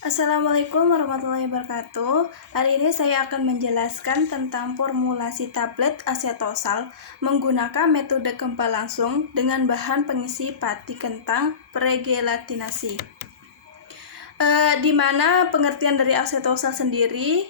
Assalamualaikum warahmatullahi wabarakatuh. Hari ini saya akan menjelaskan tentang formulasi tablet asetosal menggunakan metode gempa langsung dengan bahan pengisi pati kentang pregelatinasi. Di mana pengertian dari asetosal sendiri,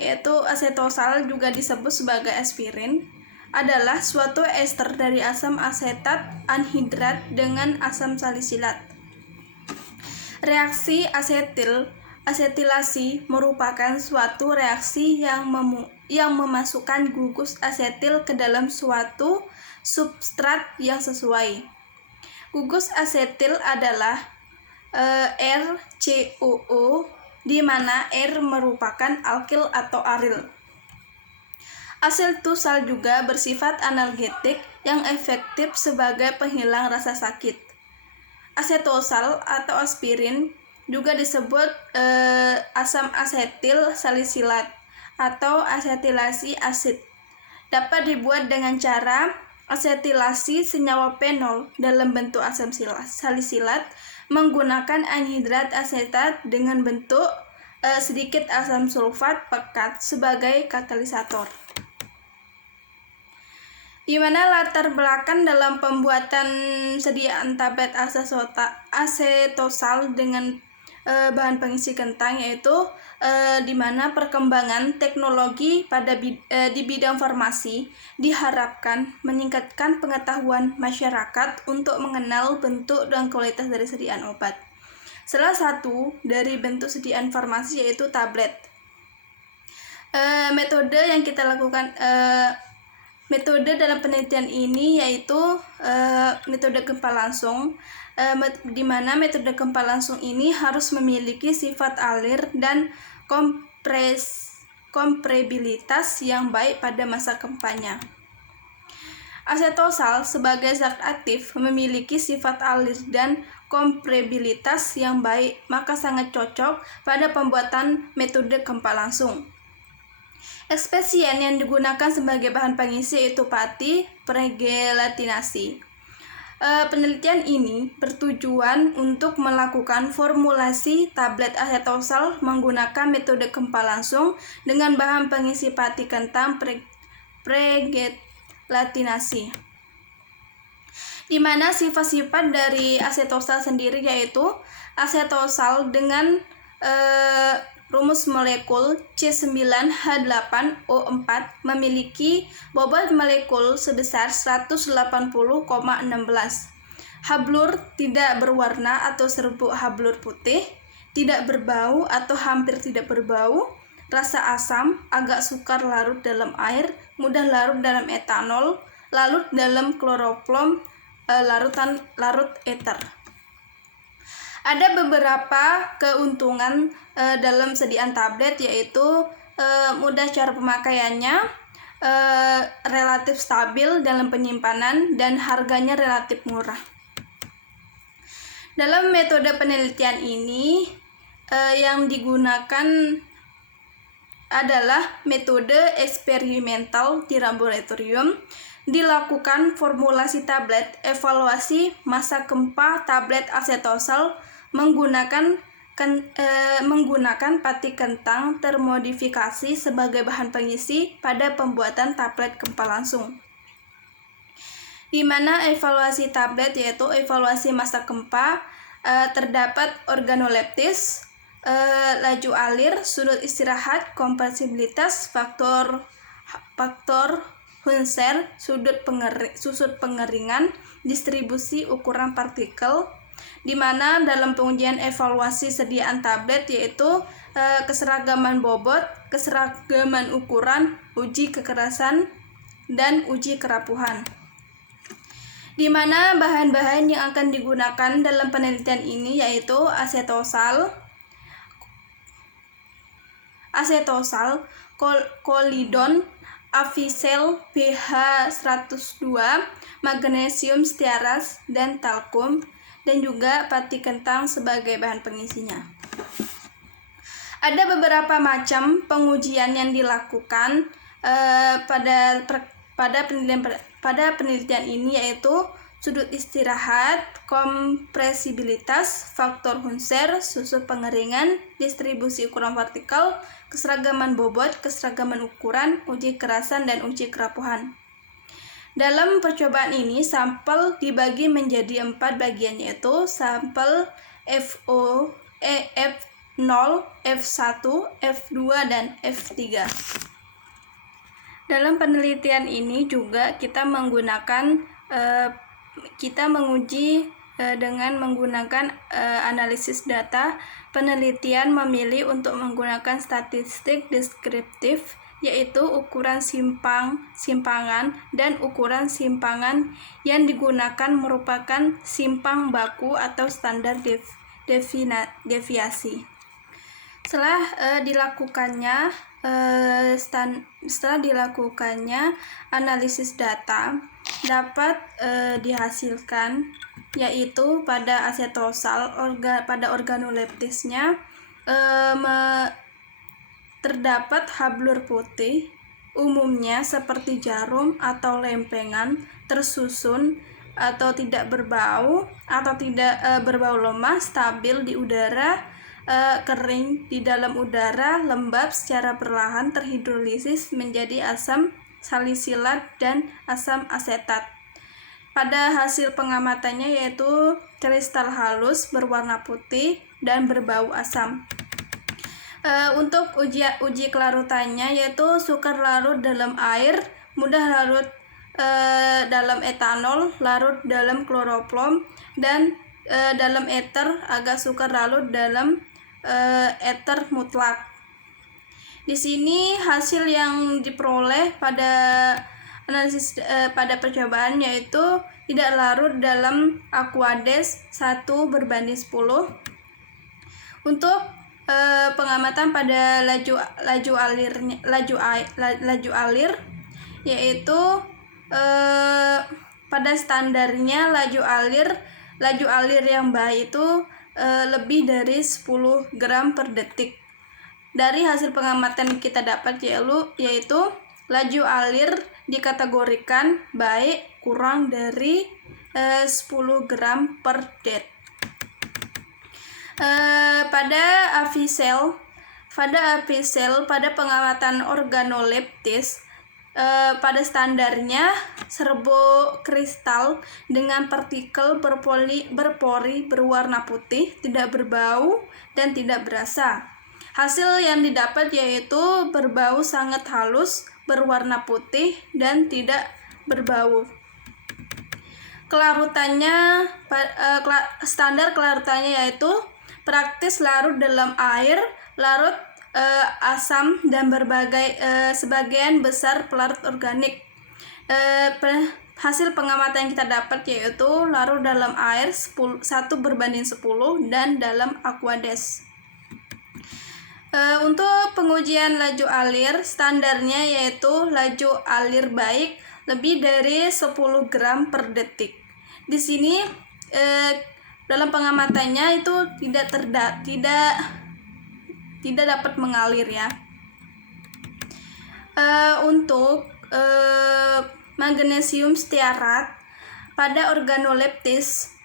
yaitu asetosal juga disebut sebagai aspirin, adalah suatu ester dari asam asetat anhidrat dengan asam salisilat. Reaksi asetilasi merupakan suatu reaksi yang memasukkan gugus asetil ke dalam suatu substrat yang sesuai. Gugus asetil adalah RCOO, di mana R merupakan alkil atau aril. Asetosal juga bersifat analgetik yang efektif sebagai penghilang rasa sakit. Asetosal atau aspirin juga disebut asam asetil salisilat atau asetilasi asid. Dapat dibuat dengan cara asetilasi senyawa fenol dalam bentuk asam salisilat menggunakan anhidrat asetat dengan bentuk sedikit asam sulfat pekat sebagai katalisator. Di mana latar belakang dalam pembuatan sediaan tablet asetosal dengan bahan pengisi kentang, yaitu di mana perkembangan teknologi di bidang farmasi diharapkan meningkatkan pengetahuan masyarakat untuk mengenal bentuk dan kualitas dari sediaan obat. Salah satu dari bentuk sediaan farmasi yaitu tablet. Metode yang kita lakukan Metode dalam penelitian ini yaitu metode gempa langsung, di mana metode gempa langsung ini harus memiliki sifat alir dan kompresibilitas yang baik pada masa gempanya. Asetosal sebagai zat aktif memiliki sifat alir dan kompresibilitas yang baik, maka sangat cocok pada pembuatan metode gempa langsung. Ekspesien yang digunakan sebagai bahan pengisi yaitu pati pregelatinasi. Penelitian ini bertujuan untuk melakukan formulasi tablet asetosal menggunakan metode gempa langsung dengan bahan pengisi pati kentang pregelatinasi. Di mana sifat-sifat dari asetosal sendiri yaitu asetosal dengan rumus molekul C9H8O4 memiliki bobot molekul sebesar 180,16. Hablur tidak berwarna atau serbuk hablur putih, tidak berbau atau hampir tidak berbau, rasa asam, agak sukar, larut dalam air, mudah larut dalam etanol, larut dalam kloroform, larut eter. Ada beberapa keuntungan dalam sediaan tablet, yaitu mudah cara pemakaiannya, relatif stabil dalam penyimpanan, dan harganya relatif murah. Dalam metode penelitian ini yang digunakan adalah metode eksperimental di laboratorium. Dilakukan formulasi tablet evaluasi masa gempa tablet asetosal menggunakan pati kentang termodifikasi sebagai bahan pengisi pada pembuatan tablet gempa langsung. Di mana evaluasi tablet yaitu evaluasi masa gempa, terdapat organoleptis, laju alir, sudut istirahat, kompresibilitas, faktor Husserl, susut pengeringan, distribusi ukuran partikel. Di mana dalam pengujian evaluasi sediaan tablet yaitu keseragaman bobot, keseragaman ukuran, uji kekerasan, dan uji kerapuhan. Di mana bahan-bahan yang akan digunakan dalam penelitian ini yaitu asetosal, kolidon, Avisel pH-102, magnesium stearas, dan talkum, dan juga pati kentang sebagai bahan pengisinya. Ada beberapa macam pengujian yang dilakukan pada penelitian ini, yaitu sudut istirahat, kompresibilitas, faktor Husserl, susu pengeringan, distribusi ukuran vertikal, keseragaman bobot, keseragaman ukuran, uji kerasan, dan uji kerapuhan. Dalam percobaan ini, sampel dibagi menjadi 4 bagian, yaitu sampel F0, F1, F2, dan F3. Dalam penelitian ini juga kita menguji dengan menggunakan analisis data. Penelitian memilih untuk menggunakan statistik deskriptif, yaitu ukuran simpangan, dan ukuran simpangan yang digunakan merupakan simpang baku atau standar deviasi. Setelah dilakukannya analisis data dapat dihasilkan, yaitu pada asetosal pada organoleptisnya terdapat hablur putih, umumnya seperti jarum atau lempengan, tersusun atau tidak berbau atau tidak berbau lemah, stabil di udara, kering di dalam udara, lembab secara perlahan, terhidrolisis menjadi asam salisilat dan asam asetat. Pada hasil pengamatannya yaitu kristal halus berwarna putih dan berbau asam. Untuk uji kelarutannya yaitu sukar larut dalam air, mudah larut dalam etanol, larut dalam kloroplom, dan dalam eter, agak sukar larut dalam eter mutlak. Di sini hasil yang diperoleh pada analisis pada percobaan yaitu tidak larut dalam Aquades 1:10. Untuk pengamatan pada laju alir yaitu pada standarnya laju alir yang baik itu lebih dari 10 gram per detik. Dari hasil pengamatan kita dapat yaitu laju alir dikategorikan baik kurang dari 10 gram per det. Pada avisel pada pengamatan organoleptis pada standarnya serbuk kristal dengan partikel berpori berwarna putih, tidak berbau dan tidak berasa. Hasil yang didapat yaitu berbau sangat halus, berwarna putih dan tidak berbau. Kelarutannya standar kelarutannya yaitu praktis larut dalam air, larut asam dan sebagian besar pelarut organik. Hasil pengamatan yang kita dapat yaitu larut dalam air 1:10 dan dalam Aquades. Untuk pengujian laju alir, standarnya yaitu laju alir baik lebih dari 10 gram per detik. Di sini dalam pengamatannya itu tidak dapat mengalir ya. Untuk magnesium stearat pada organoleptis,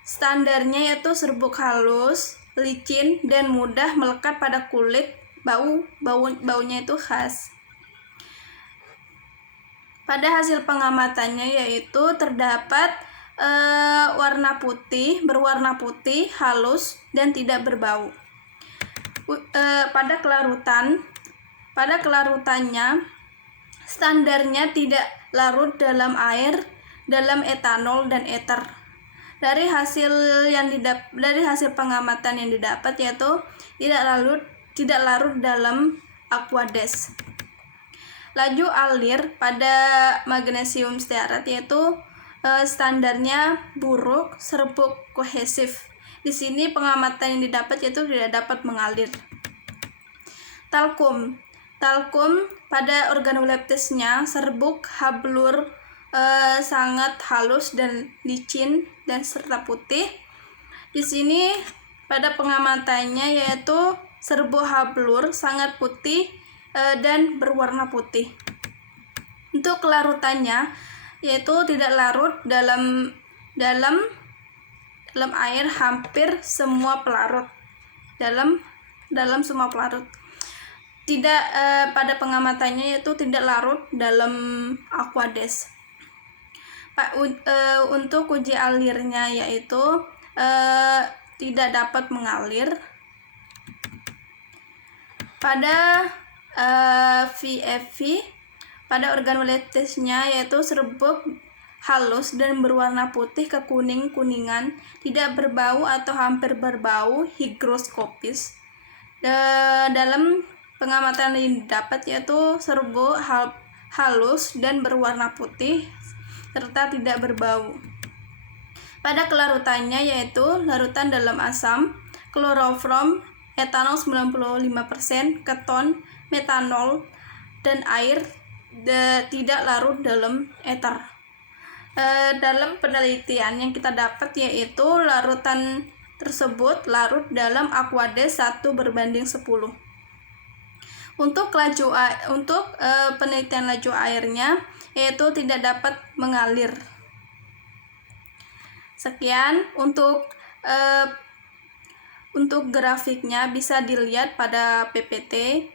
standarnya yaitu serbuk halus, licin dan mudah melekat pada kulit, baunya itu khas. Pada hasil pengamatannya yaitu terdapat berwarna putih halus dan tidak berbau. Pada kelarutannya standarnya tidak larut dalam air, dalam etanol dan eter. Dari hasil pengamatan yang didapat yaitu tidak larut dalam Aquades. Laju alir pada magnesium stearat yaitu standarnya buruk, serbuk kohesif. Di sini pengamatan yang didapat yaitu tidak dapat mengalir. Talkum pada organoleptisnya serbuk hablur sangat halus dan licin dan serta putih. Di sini pada pengamatannya yaitu serbuk hablur sangat putih dan berwarna putih. Untuk kelarutannya yaitu tidak larut dalam dalam air hampir semua pelarut. Dalam semua pelarut. Tidak pada pengamatannya yaitu tidak larut dalam Aquades. Untuk uji alirnya yaitu tidak dapat mengalir. Pada VFV, pada organoleptisnya yaitu serbuk halus dan berwarna putih ke kuning-kuningan, tidak berbau atau hampir berbau, higroskopis. Dalam pengamatan yang didapat yaitu serbuk halus dan berwarna putih serta tidak berbau. Pada kelarutannya yaitu larutan dalam asam, klorofrom, etanol 95%, keton, metanol, dan air, tidak larut dalam eter. Dalam penelitian yang kita dapat yaitu larutan tersebut larut dalam Aquades 1:10. Untuk penelitian laju airnya yaitu tidak dapat mengalir. Sekian untuk grafiknya bisa dilihat pada PPT.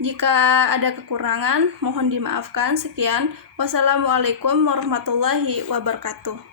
Jika ada kekurangan mohon dimaafkan. Sekian, wassalamualaikum warahmatullahi wabarakatuh.